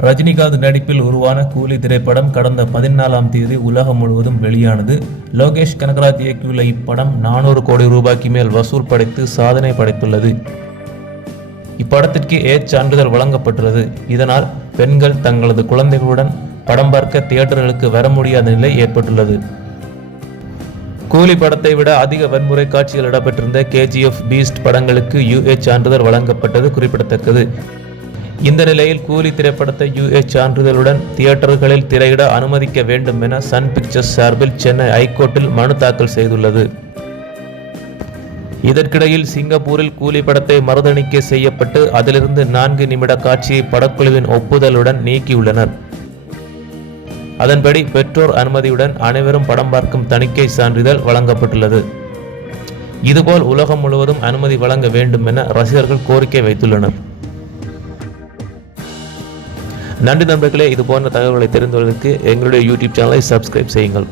ரஜினிகாந்த் நடிப்பில் உருவான கூலி திரைப்படம் கடந்த பதினாலாம் தேதி உலகம் முழுவதும் வெளியானது. லோகேஷ் கனகராஜ் இயக்கியுள்ள இப்படம் நானூறு கோடி ரூபாய்க்கு மேல் வசூல் படைத்து சாதனை படைத்துள்ளது. இப்படத்திற்கு ஏ சான்றிதழ் வழங்கப்பட்டுள்ளது. இதனால் பெண்கள் தங்களது குழந்தைகளுடன் படம் பார்க்க தியேட்டர்களுக்கு வர முடியாத நிலை ஏற்பட்டுள்ளது. கூலி படத்தை விட அதிக வன்முறை காட்சிகள் இடம்பெற்றிருந்த கேஜிஎஃப் பீஸ்ட் படங்களுக்கு யுஏ சான்றிதழ் வழங்கப்பட்டது குறிப்பிடத்தக்கது. இந்த நிலையில் கூலி திரைப்படத்தை யுஎச் சான்றிதழுடன் தியேட்டர்களில் திரையிட அனுமதிக்க வேண்டும் என சன் பிக்சர்ஸ் சார்பில் சென்னை ஐகோர்ட்டில் மனு தாக்கல் செய்துள்ளது. இதற்கிடையில் சிங்கப்பூரில் கூலி படத்தை மறுதணிக்கை செய்யப்பட்டு அதிலிருந்து நான்கு நிமிட காட்சியை படக்குழுவின் ஒப்புதலுடன் நீக்கியுள்ளனர். அதன்படி பெற்றோர் அனுமதியுடன் அனைவரும் படம் பார்க்கும் தணிக்கை சான்றிதழ் வழங்கப்பட்டுள்ளது. இதுபோல் உலகம் முழுவதும் அனுமதி வழங்க வேண்டும் என ரசிகர்கள் கோரிக்கை வைத்துள்ளனர். நன்றி நண்பர்களே இது போன்ற தகவல்களை தெரிந்து கொள்வதற்கு எங்களுடைய யூடியூப் சேனலை சப்ஸ்கிரைப் செய்யுங்கள்.